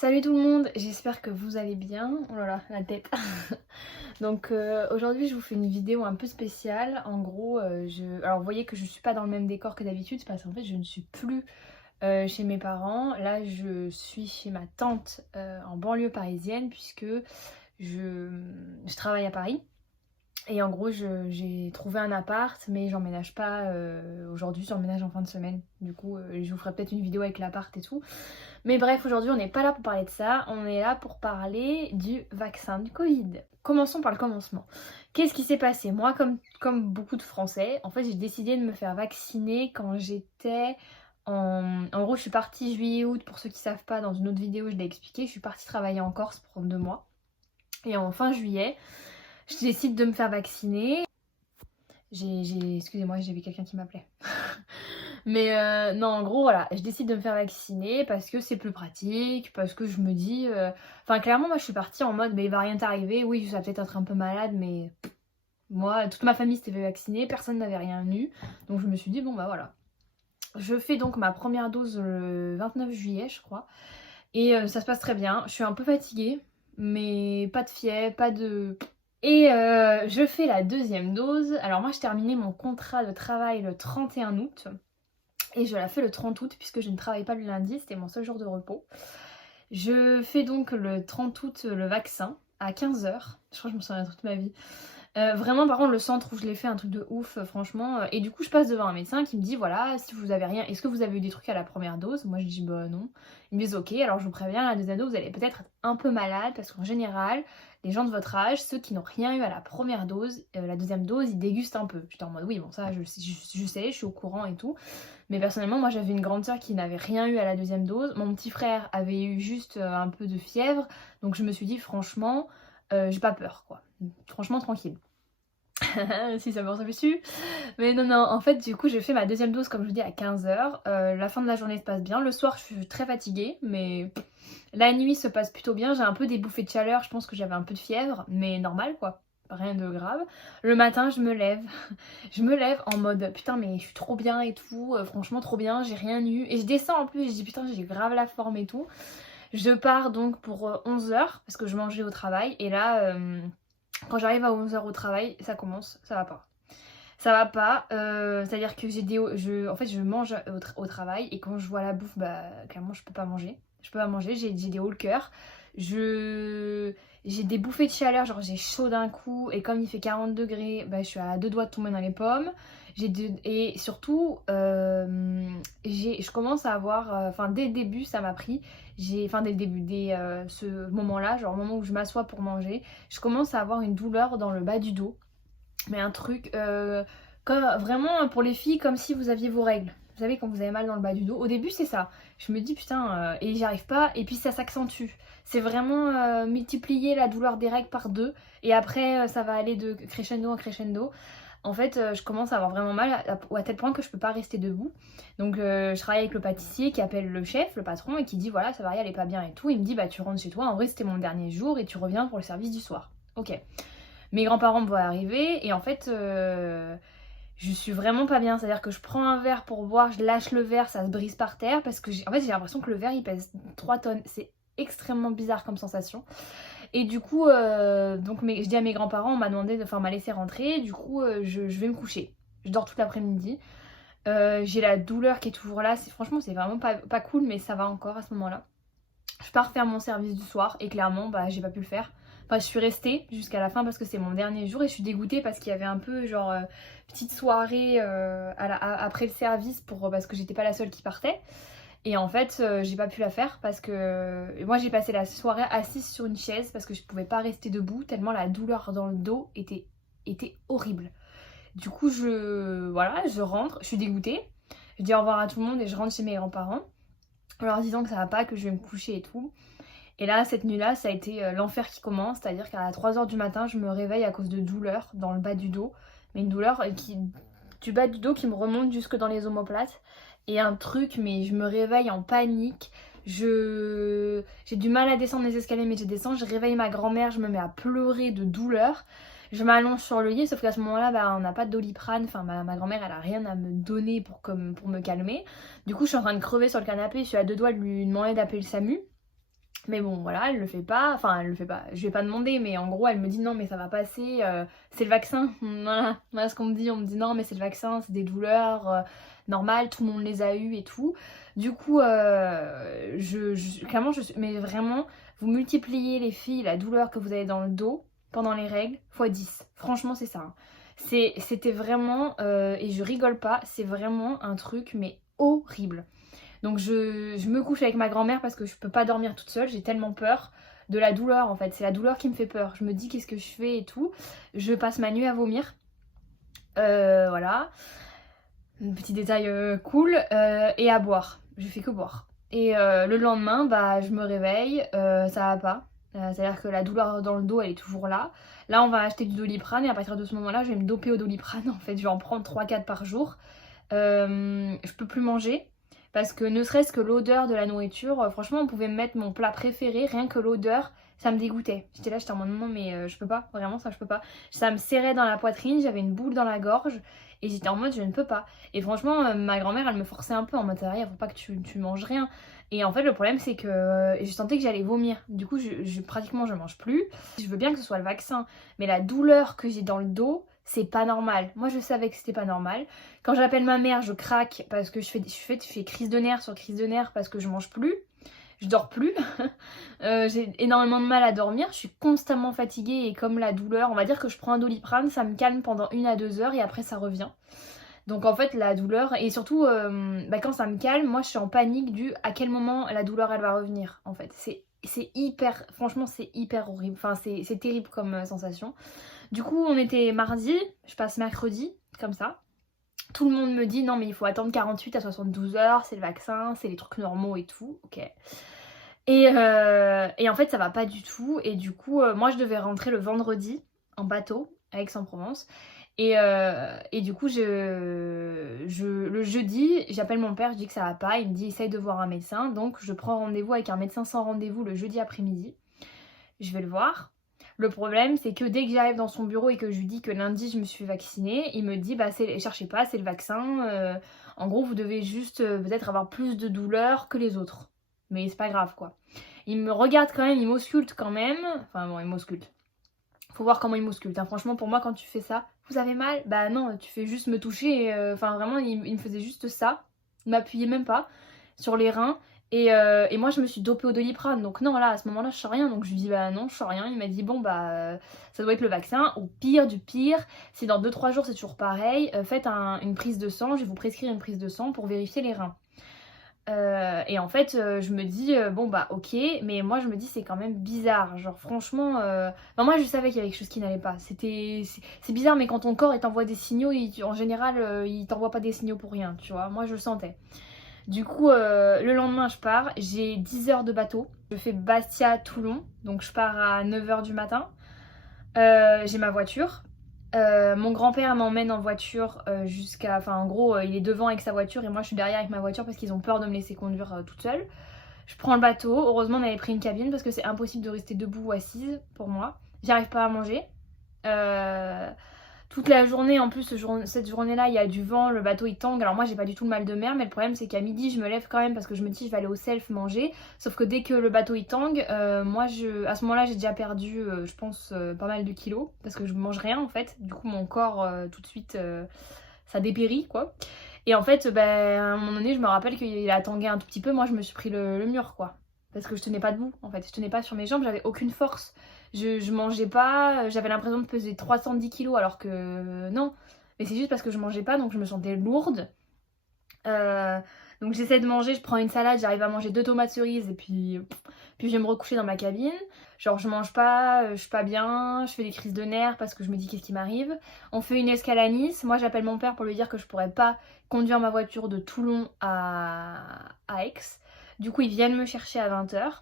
Salut tout le monde, j'espère que vous allez bien. Oh là là, la tête. Donc aujourd'hui je vous fais une vidéo un peu spéciale. En gros, alors vous voyez que je suis pas dans le même décor que d'habitude parce qu'en fait je ne suis plus chez mes parents. Là je suis chez ma tante en banlieue parisienne puisque je travaille à Paris. Et en gros, j'ai trouvé un appart, mais j'emménage pas aujourd'hui, j'emménage en fin de semaine. Du coup, je vous ferai peut-être une vidéo avec l'appart et tout. Mais bref, aujourd'hui, on n'est pas là pour parler de ça, on est là pour parler du vaccin du Covid. Commençons par le commencement. Qu'est-ce qui s'est passé? Moi, comme beaucoup de Français, en fait, j'ai décidé de me faire vacciner quand j'étais En gros, je suis partie juillet-août, pour ceux qui savent pas, dans une autre vidéo, je l'ai expliqué, je suis partie travailler en Corse pour 2 mois. Et en fin juillet, je décide de me faire vacciner. Excusez-moi, j'ai vu quelqu'un qui m'appelait. Mais non, en gros, voilà, je décide de me faire vacciner parce que c'est plus pratique, parce que je me dis... Enfin, clairement, moi, je suis partie en mode, mais il va rien t'arriver. Oui, ça va peut-être être un peu malade, mais moi, toute ma famille s'était fait vacciner, personne n'avait rien eu. Donc, je me suis dit, bon, bah voilà. Je fais donc ma première dose le 29 juillet, je crois. Et ça se passe très bien. Je suis un peu fatiguée, mais pas de fièvre, pas de... Et je fais la deuxième dose. Alors moi, je terminais mon contrat de travail le 31 août. Et je la fais le 30 août puisque je ne travaille pas le lundi, c'était mon seul jour de repos. Je fais donc le 30 août le vaccin à 15 h. Je crois que je me souviens toute ma vie. Vraiment, par contre, le centre où je l'ai fait, un truc de ouf, franchement. Et du coup, je passe devant un médecin qui me dit, voilà, si vous avez rien, est-ce que vous avez eu des trucs à la première dose? Moi, je dis, bah non. Ils me disent, ok, alors je vous préviens, la deuxième dose, vous allez peut-être être un peu malade, parce qu'en général, les gens de votre âge, ceux qui n'ont rien eu à la première dose, la deuxième dose, ils dégustent un peu. J'étais en mode, oui, bon, ça, je sais, je suis au courant et tout. Mais personnellement, moi, j'avais une grande sœur qui n'avait rien eu à la deuxième dose. Mon petit frère avait eu juste un peu de fièvre. Donc, je me suis dit, franchement, j'ai pas peur, quoi. Franchement, tranquille. Si ça me ressemble dessus. Mais non, non, en fait, du coup, j'ai fait ma deuxième dose, comme je vous dis, à 15 h. La fin de la journée se passe bien. Le soir, je suis très fatiguée, mais la nuit se passe plutôt bien. J'ai un peu des bouffées de chaleur, je pense que j'avais un peu de fièvre, mais normal, quoi. Rien de grave. Le matin, je me lève. Je me lève en mode putain, mais je suis trop bien et tout. Franchement, trop bien, j'ai rien eu. Et je descends en plus, je dis putain, j'ai grave la forme et tout. Je pars donc pour 11 h parce que je mangeais au travail. Et là, quand j'arrive à 11 h au travail, ça commence, ça va pas. Ça va pas, c'est-à-dire que en fait, je mange au travail et quand je vois la bouffe, bah clairement, je peux pas manger. Je peux pas manger, j'ai des hauts le cœur. J'ai des bouffées de chaleur, genre j'ai chaud d'un coup et comme il fait 40 degrés, bah, je suis à deux doigts de tomber dans les pommes. Et surtout, je commence à avoir, enfin dès le début, ça m'a pris. Enfin dès le début, dès ce moment-là, genre au moment où je m'assois pour manger, je commence à avoir une douleur dans le bas du dos. Mais un truc comme vraiment pour les filles, comme si vous aviez vos règles. Vous savez, quand vous avez mal dans le bas du dos. Au début, c'est ça. Je me dis putain, et j'y arrive pas, et puis ça s'accentue. C'est vraiment multiplier la douleur des règles par deux, et après, ça va aller de crescendo en crescendo. En fait, je commence à avoir vraiment mal à tel point que je peux pas rester debout. Donc, je travaille avec le pâtissier qui appelle le chef, le patron, et qui dit voilà, ça va, elle est pas bien et tout. Il me dit bah, tu rentres chez toi. En vrai, c'était mon dernier jour, et tu reviens pour le service du soir. Ok. Mes grands-parents me voient arriver et en fait je suis vraiment pas bien, c'est à dire que je prends un verre pour boire, je lâche le verre, ça se brise par terre parce que en fait j'ai l'impression que le verre il pèse 3 tonnes, c'est extrêmement bizarre comme sensation. Et du coup donc je dis à mes grands-parents, on m'a demandé enfin on m'a laissé rentrer, du coup je vais me coucher, je dors toute l'après-midi. J'ai la douleur qui est toujours là, franchement c'est vraiment pas cool, mais ça va encore à ce moment là. Je pars faire mon service du soir et clairement bah j'ai pas pu le faire. Enfin je suis restée jusqu'à la fin parce que c'est mon dernier jour et je suis dégoûtée parce qu'il y avait un peu genre petite soirée après le service parce que j'étais pas la seule qui partait. Et en fait j'ai pas pu la faire parce que moi j'ai passé la soirée assise sur une chaise parce que je pouvais pas rester debout tellement la douleur dans le dos était horrible. Du coup voilà, je rentre, je suis dégoûtée. Je dis au revoir à tout le monde et je rentre chez mes grands-parents en leur disant que ça va pas, que je vais me coucher et tout. Et là, cette nuit-là, ça a été l'enfer qui commence, c'est-à-dire qu'à 3 h du matin, je me réveille à cause de douleurs dans le bas du dos. Mais une douleur du bas du dos qui me remonte jusque dans les omoplates. Et un truc, mais je me réveille en panique. J'ai du mal à descendre les escaliers, mais je descends. Je réveille ma grand-mère, je me mets à pleurer de douleur. Je m'allonge sur le lit, sauf qu'à ce moment-là, bah, on n'a pas de Doliprane. Enfin, ma grand-mère, elle a rien à me donner pour me calmer. Du coup, je suis en train de crever sur le canapé. Je suis à deux doigts de lui demander d'appeler le SAMU. Mais bon, voilà, elle le fait pas. Enfin, elle le fait pas. Je vais pas demander, mais en gros, elle me dit non, mais ça va passer. C'est le vaccin. Voilà ce qu'on me dit. On me dit non, mais c'est le vaccin, c'est des douleurs normales, tout le monde les a eues et tout. Du coup, clairement, mais vraiment, vous multipliez les filles, la douleur que vous avez dans le dos pendant les règles, fois 10. Franchement, c'est ça. Hein. C'était vraiment, et je rigole pas, c'est vraiment un truc, mais horrible. Donc je me couche avec ma grand-mère parce que je peux pas dormir toute seule, j'ai tellement peur de la douleur en fait. C'est la douleur qui me fait peur. Je me dis qu'est-ce que je fais et tout. Je passe ma nuit à vomir. Voilà. Un petit détail cool. Et à boire. Je fais que boire. Et le lendemain, bah je me réveille, ça va pas. C'est-à-dire que la douleur dans le dos elle est toujours là. Là on va acheter du Doliprane et à partir de ce moment-là je vais me doper au Doliprane en fait. Je vais en prendre 3-4 par jour. Je peux plus manger. Parce que ne serait-ce que l'odeur de la nourriture, franchement on pouvait me mettre mon plat préféré, rien que l'odeur, ça me dégoûtait. J'étais en mode non mais je peux pas, vraiment ça je peux pas. Ça me serrait dans la poitrine, j'avais une boule dans la gorge et j'étais en mode je ne peux pas. Et franchement ma grand-mère elle me forçait un peu en mode il faut pas que tu manges rien. Et en fait le problème c'est que je sentais que j'allais vomir. Du coup pratiquement je mange plus. Je veux bien que ce soit le vaccin, mais la douleur que j'ai dans le dos, c'est pas normal. Moi je savais que c'était pas normal. Quand j'appelle ma mère, je craque parce que je fais crise de nerfs sur crise de nerfs parce que je mange plus, je dors plus. J'ai énormément de mal à dormir, je suis constamment fatiguée et comme la douleur, on va dire que je prends un Doliprane, ça me calme pendant 1 à 2 heures et après ça revient. Donc en fait la douleur, et surtout quand ça me calme, moi je suis en panique du à quel moment la douleur elle va revenir en fait. C'est hyper, franchement c'est hyper horrible, enfin c'est terrible comme sensation. Du coup on était mardi, je passe mercredi, comme ça. Tout le monde me dit non mais il faut attendre 48 à 72 heures, c'est le vaccin, c'est les trucs normaux et tout, ok. Et en fait ça va pas du tout et du coup moi je devais rentrer le vendredi en bateau à Aix-en-Provence et du coup le jeudi j'appelle mon père, je dis que ça va pas, il me dit essaye de voir un médecin, donc je prends rendez-vous avec un médecin sans rendez-vous le jeudi après-midi, je vais le voir. Le problème, c'est que dès que j'arrive dans son bureau et que je lui dis que lundi je me suis vaccinée, il me dit bah cherchez pas, c'est le vaccin. En gros, vous devez juste peut-être avoir plus de douleur que les autres. Mais c'est pas grave quoi. Il me regarde quand même, il m'ausculte quand même. Enfin bon, il m'ausculte. Faut voir comment il m'ausculte. Hein. Franchement, pour moi, quand tu fais ça, vous avez mal? Bah non, tu fais juste me toucher. Enfin vraiment, il me faisait juste ça. Il m'appuyait même pas sur les reins. Et moi je me suis dopée au Doliprane, donc non là à ce moment là je sens rien, donc je lui dis bah non je sens rien, il m'a dit bon bah ça doit être le vaccin, au pire du pire, si dans 2-3 jours c'est toujours pareil, faites une prise de sang, je vais vous prescrire une prise de sang pour vérifier les reins. Et en fait je me dis bon bah ok, mais moi je me dis c'est quand même bizarre, genre franchement, moi je savais qu'il y avait quelque chose qui n'allait pas, c'est bizarre mais quand ton corps il t'envoie des signaux, en général il t'envoie pas des signaux pour rien, tu vois, moi je le sentais. Du coup, le lendemain, je pars. J'ai 10 heures de bateau. Je fais Bastia-Toulon. Donc, je pars à 9 heures du matin. J'ai ma voiture. Mon grand-père m'emmène en voiture jusqu'à... Enfin, en gros, il est devant avec sa voiture et moi, je suis derrière avec ma voiture parce qu'ils ont peur de me laisser conduire toute seule. Je prends le bateau. Heureusement, on avait pris une cabine parce que c'est impossible de rester debout ou assise pour moi. J'arrive pas à manger. Toute la journée, en plus, cette journée-là, il y a du vent, le bateau il tangue. Alors moi, j'ai pas du tout le mal de mer, mais le problème, c'est qu'à midi, je me lève quand même parce que je me dis, je vais aller au self manger. Sauf que dès que le bateau il tangue, à ce moment-là, j'ai déjà perdu, je pense, pas mal de kilos parce que je mange rien en fait. Du coup, mon corps, tout de suite, ça dépérit quoi. Et en fait, à un moment donné, je me rappelle qu'il a tangué un tout petit peu. Moi, je me suis pris le mur quoi. Parce que je tenais pas debout en fait. Je tenais pas sur mes jambes, j'avais aucune force. Je mangeais pas, j'avais l'impression de peser 310 kilos alors que non. Mais c'est juste parce que je mangeais pas donc je me sentais lourde. Donc j'essaie de manger, je prends une salade, j'arrive à manger 2 tomates cerises et puis je vais me recoucher dans ma cabine. Genre je mange pas, je suis pas bien, je fais des crises de nerfs parce que je me dis qu'est-ce qui m'arrive. On fait une escale à Nice, moi j'appelle mon père pour lui dire que je pourrais pas conduire ma voiture de Toulon à Aix. Du coup ils viennent me chercher à 20 h.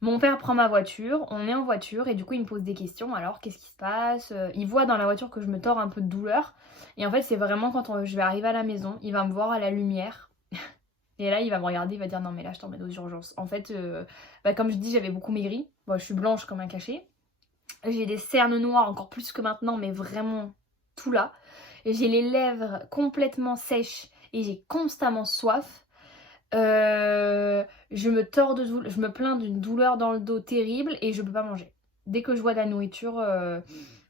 Mon père prend ma voiture, on est en voiture et du coup il me pose des questions. Alors qu'est-ce qui se passe? Il voit dans la voiture que je me tords un peu de douleur. Et en fait c'est vraiment quand je vais arriver à la maison, il va me voir à la lumière. Et là il va me regarder, il va dire non mais là je t'emmène aux urgences. En fait comme je dis j'avais beaucoup maigri. Bon, je suis blanche comme un cachet. J'ai des cernes noires encore plus que maintenant mais vraiment tout là. Et j'ai les lèvres complètement sèches et j'ai constamment soif. Je me tords de douleur, je me plains d'une douleur dans le dos terrible et je peux pas manger. Dès que je vois de la nourriture,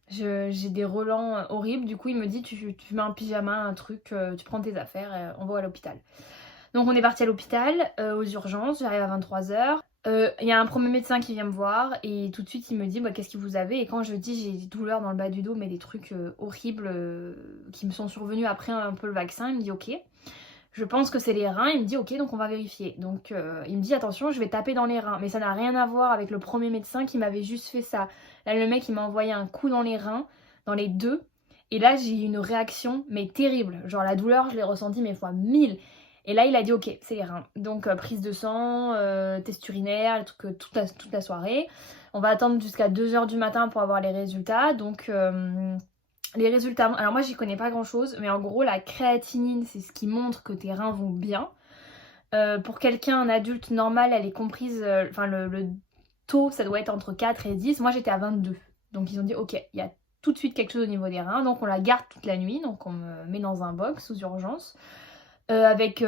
j'ai des relents horribles. Du coup, il me dit tu mets un pyjama, un truc, tu prends tes affaires et on va à l'hôpital. Donc on est parti à l'hôpital, aux urgences, j'arrive à 23h. Il y a un premier médecin qui vient me voir et tout de suite il me dit qu'est-ce que vous avez, et quand je dis j'ai des douleurs dans le bas du dos mais des trucs horribles qui me sont survenus après un peu le vaccin, il me dit ok, je pense que c'est les reins, il me dit ok donc on va vérifier. Donc il me dit attention je vais taper dans les reins, mais ça n'a rien à voir avec le premier médecin qui m'avait juste fait ça. Là le mec il m'a envoyé un coup dans les reins, dans les deux, et là j'ai eu une réaction mais terrible, genre la douleur je l'ai ressentie mais fois 1000. Et là, il a dit ok, c'est les reins. Donc prise de sang, test urinaire, toute la soirée. On va attendre jusqu'à 2h du matin pour avoir les résultats. Donc les résultats, alors moi j'y connais pas grand chose, mais en gros la créatinine c'est ce qui montre que tes reins vont bien. Pour quelqu'un, un adulte normal, elle est comprise, enfin le taux ça doit être entre 4 et 10. Moi j'étais à 22. Donc ils ont dit ok, il y a tout de suite quelque chose au niveau des reins. Donc on la garde toute la nuit, donc on me met dans un box sous urgence. Avec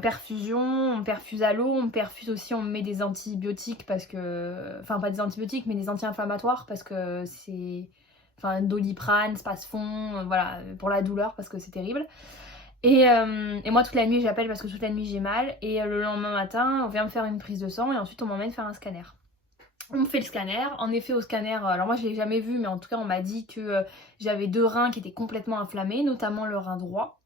perfusion, on perfuse à l'eau, on perfuse aussi, on met des antibiotiques parce que, enfin pas des antibiotiques mais des anti-inflammatoires parce que c'est, enfin Doliprane, Spasfon, voilà, pour la douleur parce que c'est terrible. Et moi toute la nuit j'appelle parce que toute la nuit j'ai mal, et le lendemain matin on vient me faire une prise de sang et ensuite on m'emmène faire un scanner. On me fait le scanner, en effet au scanner, alors moi je l'ai jamais vu mais en tout cas on m'a dit que j'avais 2 reins qui étaient complètement inflammés, notamment le rein droit.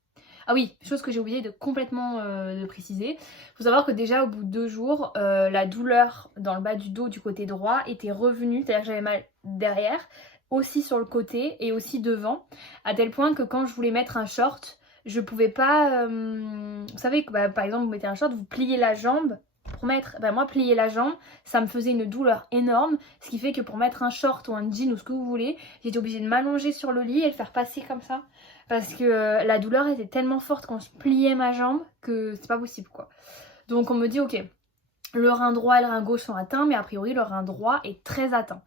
Ah oui, chose que j'ai oublié de complètement de préciser. Faut savoir que déjà au bout de 2 jours, la douleur dans le bas du dos du côté droit était revenue, c'est-à-dire que j'avais mal derrière, aussi sur le côté et aussi devant, à tel point que quand je voulais mettre un short, je pouvais pas... vous savez que par exemple vous mettez un short, vous pliez la jambe pour mettre, moi plier la jambe, ça me faisait une douleur énorme, ce qui fait que pour mettre un short ou un jean ou ce que vous voulez, j'étais obligée de m'allonger sur le lit et le faire passer comme ça, parce que la douleur était tellement forte quand je pliais ma jambe que c'est pas possible quoi. Donc on me dit ok, le rein droit et le rein gauche sont atteints, mais a priori le rein droit est très atteint.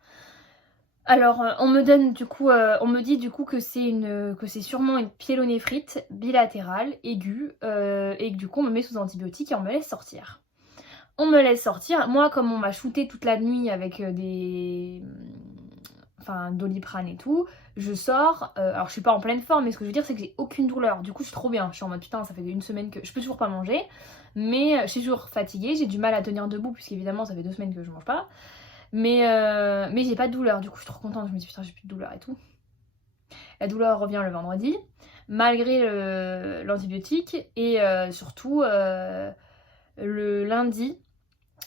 Alors on me donne du coup, on me dit du coup que c'est sûrement une pyélonéphrite bilatérale aiguë, et que du coup on me met sous antibiotiques et on me laisse sortir. On me laisse sortir. Moi, comme on m'a shooté toute la nuit avec Doliprane et tout, je sors. Alors, je suis pas en pleine forme, mais ce que je veux dire, c'est que j'ai aucune douleur. Du coup, je suis trop bien. Je suis en mode putain, ça fait 1 semaine que je peux toujours pas manger, mais je suis toujours fatiguée. J'ai du mal à tenir debout, puisqu'évidemment, ça fait 2 semaines que je mange pas. Mais j'ai pas de douleur. Du coup, je suis trop contente. Je me dis putain, j'ai plus de douleur et tout. La douleur revient le vendredi, malgré l'antibiotique, et surtout le lundi.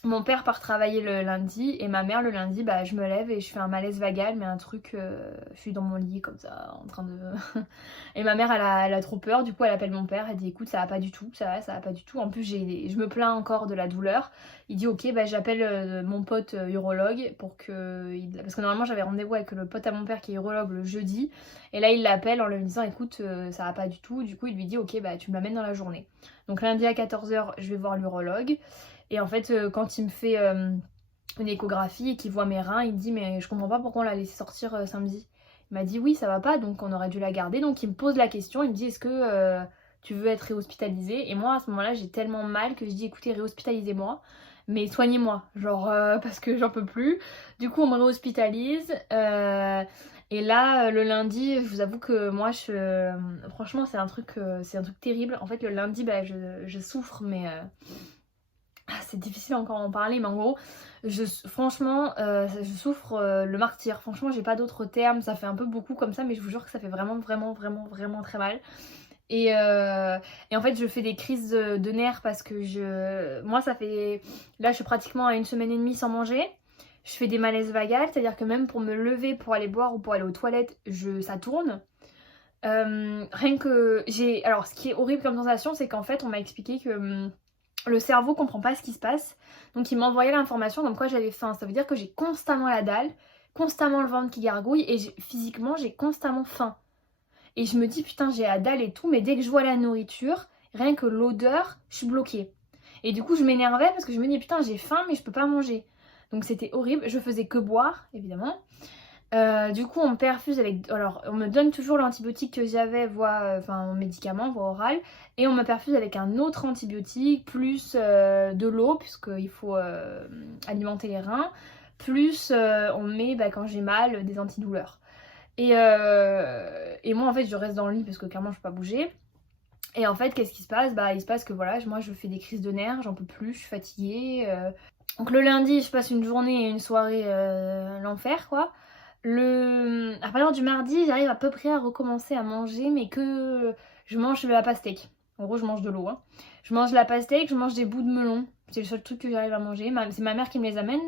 Mon père part travailler le lundi et ma mère le lundi, je me lève et je fais un malaise vagal, mais un truc, je suis dans mon lit comme ça en train de... Et ma mère elle a trop peur, du coup elle appelle mon père, elle dit écoute ça va pas du tout, ça va pas du tout. En plus je me plains encore de la douleur. Il dit ok j'appelle mon pote urologue pour que... Parce que normalement j'avais rendez-vous avec le pote à mon père qui est urologue le jeudi. Et là il l'appelle en lui disant écoute ça va pas du tout. Du coup il lui dit ok tu me l'amènes dans la journée. Donc lundi à 14h je vais voir l'urologue. Et en fait, quand il me fait une échographie et qu'il voit mes reins, il me dit mais je comprends pas pourquoi on l'a laissé sortir samedi. Il m'a dit oui ça va pas donc on aurait dû la garder. Donc il me pose la question, il me dit est-ce que tu veux être réhospitalisée? Et moi à ce moment-là j'ai tellement mal que je dis écoutez réhospitalisez-moi, mais soignez-moi, genre parce que j'en peux plus. Du coup on me réhospitalise. Et là le lundi, je vous avoue que moi franchement c'est un truc terrible. En fait le lundi je souffre mais... c'est difficile encore en parler, mais en gros, franchement, je souffre le martyre. Franchement, j'ai pas d'autres termes, ça fait un peu beaucoup comme ça, mais je vous jure que ça fait vraiment très mal. Et en fait, je fais des crises de nerfs parce que moi, ça fait... Là, je suis pratiquement à 1 semaine et demie sans manger. Je fais des malaises vagales, c'est-à-dire que même pour me lever, pour aller boire ou pour aller aux toilettes, ça tourne. Rien que Alors, ce qui est horrible comme sensation, c'est qu'en fait, on m'a expliqué que... le cerveau comprend pas ce qui se passe, donc il m'envoyait l'information comme quoi j'avais faim. Ça veut dire que j'ai constamment la dalle, constamment le ventre qui gargouille et physiquement j'ai constamment faim. Et je me dis putain j'ai la dalle et tout, mais dès que je vois la nourriture, rien que l'odeur, je suis bloquée. Et du coup je m'énervais parce que je me dis putain j'ai faim mais je peux pas manger. Donc c'était horrible, je faisais que boire évidemment. Du coup, on me perfuse avec... Alors, on me donne toujours l'antibiotique que j'avais, enfin, médicament, voie orale. Et on me perfuse avec un autre antibiotique, plus de l'eau, puisqu'il faut alimenter les reins. Plus on met, quand j'ai mal, des antidouleurs. Et moi, en fait, je reste dans le lit parce que clairement, je peux pas bouger. Et en fait, qu'est-ce qui se passe? Il se passe que voilà, moi, je fais des crises de nerfs, j'en peux plus, je suis fatiguée. Donc le lundi, je passe une journée et une soirée l'enfer, quoi. À partir du mardi, j'arrive à peu près à recommencer à manger, mais que je mange de la pastèque. En gros, je mange de l'eau. Hein. Je mange de la pastèque, je mange des bouts de melon. C'est le seul truc que j'arrive à manger. C'est ma mère qui me les amène.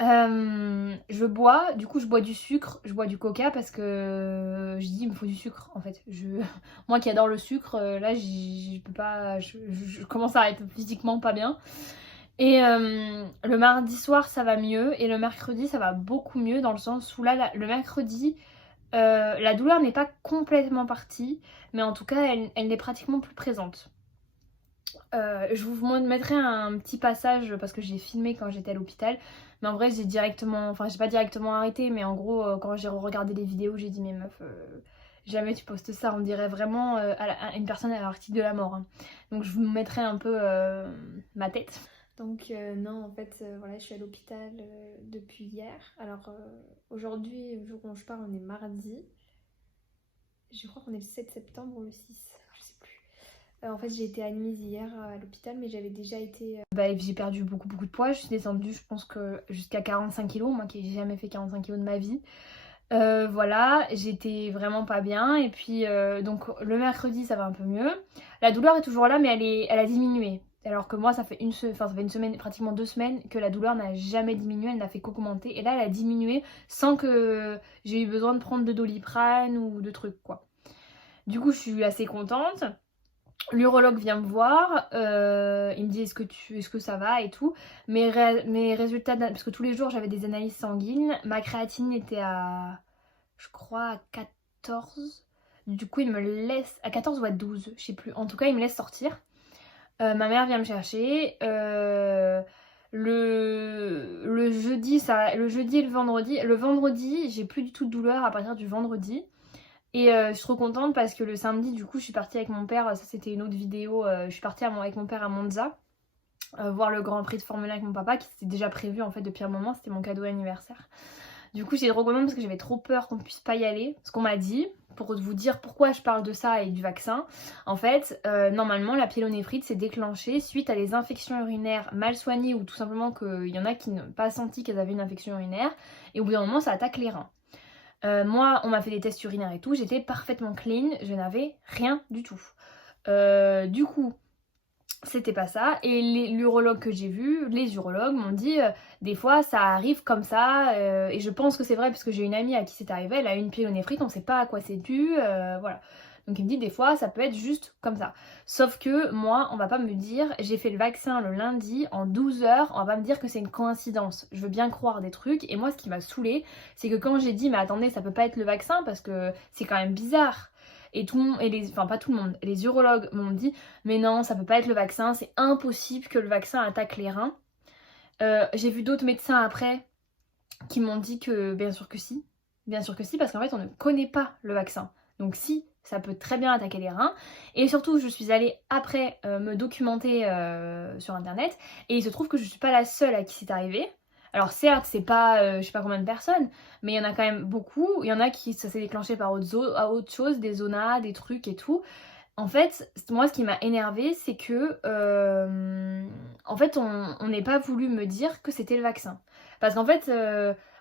Je bois, du coup je bois du sucre, je bois du coca parce que je dis il me faut du sucre en fait. Moi qui adore le sucre, là je peux pas, je commence à être physiquement pas bien. Et le mardi soir ça va mieux et le mercredi ça va beaucoup mieux dans le sens où là le mercredi la douleur n'est pas complètement partie mais en tout cas elle n'est pratiquement plus présente. Je vous mettrai un petit passage parce que j'ai filmé quand j'étais à l'hôpital. Mais en vrai, j'ai pas directement arrêté, mais en gros, quand j'ai regardé les vidéos, j'ai dit, mais meuf, jamais tu postes ça, on dirait vraiment une personne à l'article de la mort. Hein. Donc je vous mettrai un peu ma tête. Donc non, en fait, voilà, je suis à l'hôpital depuis hier. Alors aujourd'hui, le jour où je parle, on est mardi. Je crois qu'on est le 7 septembre ou le 6. En fait, j'ai été admise hier à l'hôpital, mais j'avais déjà été... j'ai perdu beaucoup de poids. Je suis descendue, je pense que jusqu'à 45 kilos, moi qui n'ai jamais fait 45 kilos de ma vie. Voilà, j'étais vraiment pas bien. Et puis, donc le mercredi, ça va un peu mieux. La douleur est toujours là, mais elle a diminué. Alors que moi, ça fait une semaine, pratiquement 2 semaines, que la douleur n'a jamais diminué, elle n'a fait qu'augmenter. Et là, elle a diminué sans que j'ai eu besoin de prendre de Doliprane ou de trucs, quoi. Du coup, je suis assez contente. L'urologue vient me voir, il me dit est-ce que ça va et tout. Mes résultats, parce que tous les jours j'avais des analyses sanguines, ma créatine était à, je crois, à 14. Du coup il me laisse, à 14 ou à 12, je sais plus. En tout cas il me laisse sortir. Ma mère vient me chercher. Le jeudi et le vendredi. Le vendredi, j'ai plus du tout de douleur à partir du vendredi. Et je suis trop contente parce que le samedi, du coup, je suis partie avec mon père. Ça, c'était une autre vidéo. Je suis partie avec mon père à Monza. Voir le Grand Prix de Formule 1 avec mon papa qui s'était déjà prévu en fait depuis un moment. C'était mon cadeau d'anniversaire. Du coup, j'étais trop contente parce que j'avais trop peur qu'on puisse pas y aller. Ce qu'on m'a dit, pour vous dire pourquoi je parle de ça et du vaccin, en fait, normalement, la pyélonéphrite s'est déclenchée suite à des infections urinaires mal soignées ou tout simplement qu'il y en a qui n'ont pas senti qu'elles avaient une infection urinaire. Et au bout d'un moment, ça attaque les reins. Moi, on m'a fait des tests urinaires et tout, j'étais parfaitement clean, je n'avais rien du tout. Du coup, c'était pas ça. Et l'urologue que j'ai vu, les urologues m'ont dit des fois ça arrive comme ça. Et je pense que c'est vrai parce que j'ai une amie à qui c'est arrivé, elle a eu une pyélonéphrite, on sait pas à quoi c'est dû, voilà. Donc il me dit des fois ça peut être juste comme ça. Sauf que moi on va pas me dire j'ai fait le vaccin le lundi en 12 heures, on va pas me dire que c'est une coïncidence. Je veux bien croire des trucs et moi ce qui m'a saoulée c'est que quand j'ai dit mais attendez ça peut pas être le vaccin parce que c'est quand même bizarre. Et tout le monde, enfin pas tout le monde, les urologues m'ont dit mais non ça peut pas être le vaccin, c'est impossible que le vaccin attaque les reins. J'ai vu d'autres médecins après qui m'ont dit que bien sûr que si parce qu'en fait on ne connaît pas le vaccin. Donc si, ça peut très bien attaquer les reins. Et surtout, je suis allée après me documenter sur internet et il se trouve que je suis pas la seule à qui c'est arrivé. Alors certes, c'est pas je sais pas combien de personnes, mais il y en a quand même beaucoup. Il y en a qui ça s'est déclenché par autre chose, des zonas, des trucs et tout. En fait, moi ce qui m'a énervée, c'est que en fait on n'ait pas voulu me dire que c'était le vaccin. Parce qu'en fait,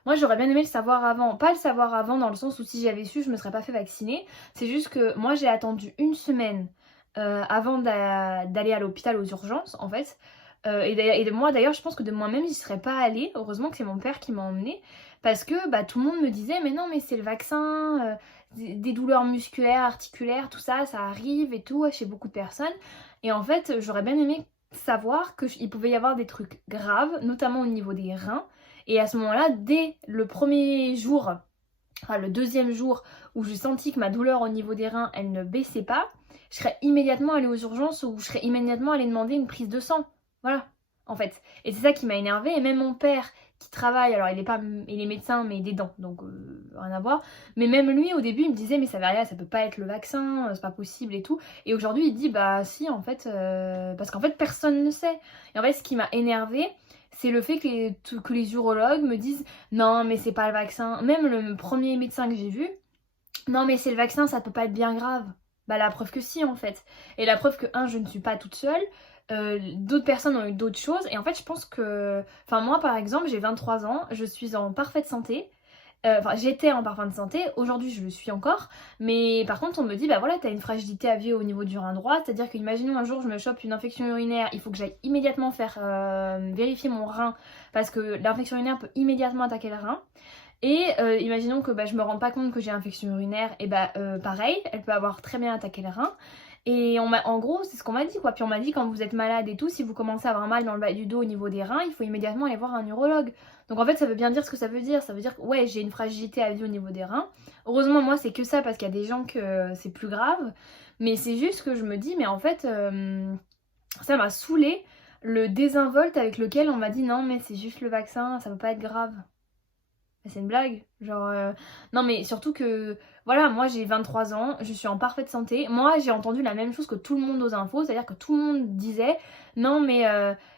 moi j'aurais bien aimé le savoir avant. Pas le savoir avant dans le sens où si j'avais su, je me serais pas fait vacciner. C'est juste que moi j'ai attendu une semaine avant d'aller à l'hôpital aux urgences en fait. Et de moi d'ailleurs, je pense que de moi-même j'y serais pas allée. Heureusement que c'est mon père qui m'a emmenée. Parce que tout le monde me disait mais non mais c'est le vaccin, des douleurs musculaires, articulaires, tout ça, ça arrive et tout chez beaucoup de personnes. Et en fait j'aurais bien aimé savoir qu'il pouvait y avoir des trucs graves, notamment au niveau des reins. Et à ce moment-là, dès le premier jour, enfin le deuxième jour où j'ai senti que ma douleur au niveau des reins, elle ne baissait pas, je serais immédiatement allée aux urgences ou je serais immédiatement allée demander une prise de sang. Voilà, en fait. Et c'est ça qui m'a énervée. Et même mon père, qui travaille, alors il est médecin mais des dents, donc rien à voir. Mais même lui au début il me disait mais ça va rien, ça peut pas être le vaccin, c'est pas possible et tout. Et aujourd'hui il dit bah si en fait, parce qu'en fait personne ne sait. Et en fait ce qui m'a énervée, c'est le fait que les urologues me disent non mais c'est pas le vaccin. Même le premier médecin que j'ai vu, non mais c'est le vaccin, ça peut pas être bien grave. Bah la preuve que si en fait. Et la preuve que je ne suis pas toute seule. D'autres personnes ont eu d'autres choses et en fait je pense que... Enfin moi par exemple j'ai 23 ans, je suis en parfaite santé. Enfin j'étais en parfaite santé, aujourd'hui je le suis encore. Mais par contre on me dit bah voilà t'as une fragilité à vie au niveau du rein droit. C'est à dire qu'imaginons un jour je me chope une infection urinaire, il faut que j'aille immédiatement faire vérifier mon rein. Parce que l'infection urinaire peut immédiatement attaquer le rein. Et imaginons que je me rends pas compte que j'ai une infection urinaire, et pareil, elle peut avoir très bien attaqué le rein. Et en gros, c'est ce qu'on m'a dit quoi. Puis on m'a dit quand vous êtes malade et tout, si vous commencez à avoir mal dans le bas du dos au niveau des reins, il faut immédiatement aller voir un urologue. Donc en fait, ça veut bien dire ce que ça veut dire. Ça veut dire que ouais, j'ai une fragilité à vie au niveau des reins. Heureusement, moi, c'est que ça parce qu'il y a des gens que c'est plus grave. Mais c'est juste que je me dis, mais en fait, ça m'a saoulée le désinvolte avec lequel on m'a dit non, mais c'est juste le vaccin, ça peut pas être grave. C'est une blague, genre... Non mais surtout que, voilà, moi j'ai 23 ans, je suis en parfaite santé. Moi j'ai entendu la même chose que tout le monde aux infos, c'est-à-dire que tout le monde disait non mais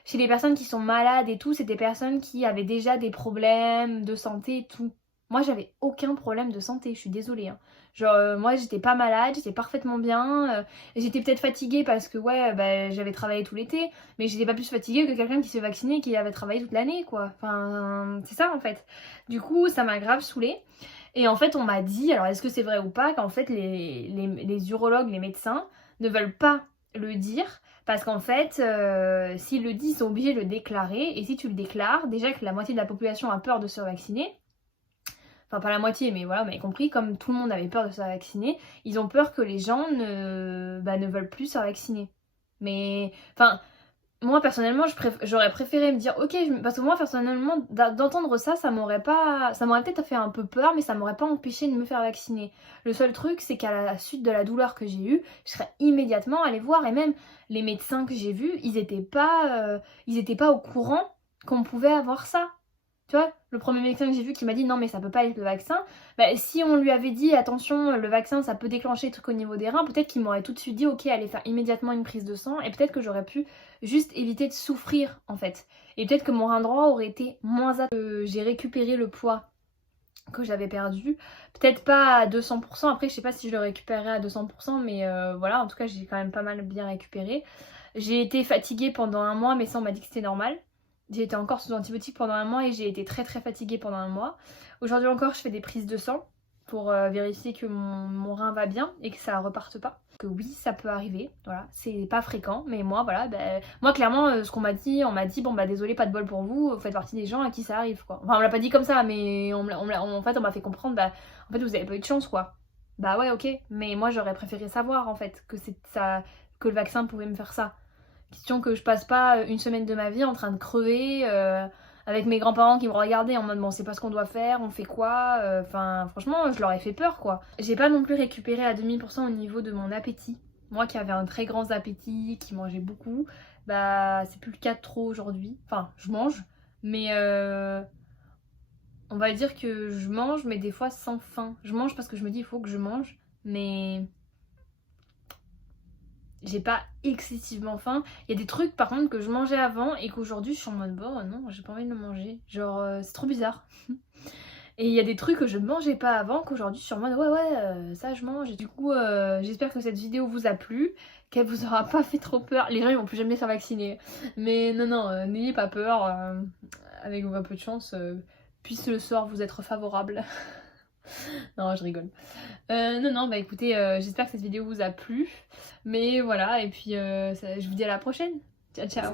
chez les personnes qui sont malades et tout, c'est des personnes qui avaient déjà des problèmes de santé et tout. Moi j'avais aucun problème de santé, je suis désolée. Hein. Genre moi j'étais pas malade, j'étais parfaitement bien. J'étais peut-être fatiguée parce que ouais, j'avais travaillé tout l'été, mais j'étais pas plus fatiguée que quelqu'un qui s'est vacciné et qui avait travaillé toute l'année quoi. Enfin c'est ça en fait. Du coup ça m'a grave saoulée. Et en fait on m'a dit, alors est-ce que c'est vrai ou pas, qu'en fait les urologues, les médecins ne veulent pas le dire. Parce qu'en fait, s'ils le disent, ils sont obligés de le déclarer. Et si tu le déclares, déjà que la moitié de la population a peur de se vacciner, enfin pas la moitié mais voilà, vous m'avez compris, comme tout le monde avait peur de se faire vacciner, ils ont peur que les gens ne veulent plus se faire vacciner. Mais enfin, moi personnellement j'aurais préféré me dire ok, parce que moi personnellement d'entendre ça, ça m'aurait peut-être fait un peu peur, mais ça m'aurait pas empêché de me faire vacciner. Le seul truc c'est qu'à la suite de la douleur que j'ai eue, je serais immédiatement allée voir, et même les médecins que j'ai vus, ils étaient pas au courant qu'on pouvait avoir ça. Tu vois, le premier médecin que j'ai vu qui m'a dit non mais ça peut pas être le vaccin, si on lui avait dit attention le vaccin ça peut déclencher des trucs au niveau des reins, peut-être qu'il m'aurait tout de suite dit ok allez faire immédiatement une prise de sang, et peut-être que j'aurais pu juste éviter de souffrir en fait. Et peut-être que mon rein droit aurait été moins j'ai récupéré le poids que j'avais perdu, peut-être pas à 200%, après je sais pas si je le récupérerai à 200%, mais voilà, en tout cas j'ai quand même pas mal bien récupéré. J'ai été fatiguée pendant un mois, mais ça on m'a dit que c'était normal. J'ai été encore sous antibiotiques pendant un mois et j'ai été très très fatiguée pendant un mois. Aujourd'hui encore je fais des prises de sang pour vérifier que mon rein va bien et que ça reparte pas. Que oui ça peut arriver, voilà, c'est pas fréquent, mais moi voilà, moi clairement ce qu'on m'a dit, on m'a dit bon désolé pas de bol pour vous, vous faites partie des gens à qui ça arrive quoi. Enfin on l'a pas dit comme ça, mais en fait on m'a fait comprendre en fait vous avez pas eu de chance quoi. Bah ouais ok, mais moi j'aurais préféré savoir en fait que c'est ça, que le vaccin pouvait me faire ça. Question que je passe pas une semaine de ma vie en train de crever avec mes grands-parents qui me regardaient en mode bon c'est pas ce qu'on doit faire, on fait quoi, enfin franchement je leur ai fait peur quoi. J'ai pas non plus récupéré à 2000% au niveau de mon appétit. Moi qui avais un très grand appétit, qui mangeait beaucoup, c'est plus le cas trop aujourd'hui. Enfin je mange, mais on va dire que je mange mais des fois sans faim. Je mange parce que je me dis il faut que je mange, mais j'ai pas excessivement faim. Il y a des trucs par contre que je mangeais avant et qu'aujourd'hui je suis en mode bon non j'ai pas envie de le manger. Genre c'est trop bizarre. Et il y a des trucs que je ne mangeais pas avant qu'aujourd'hui je suis en mode ouais ça je mange. Et du coup j'espère que cette vidéo vous a plu, qu'elle vous aura pas fait trop peur. Les gens ils vont plus jamais se faire vacciner. Mais non, n'ayez pas peur. Avec un peu de chance, puisse le sort vous être favorable. Non, je rigole. Non, écoutez, j'espère que cette vidéo vous a plu. Mais voilà, et puis je vous dis à la prochaine. Ciao, ciao.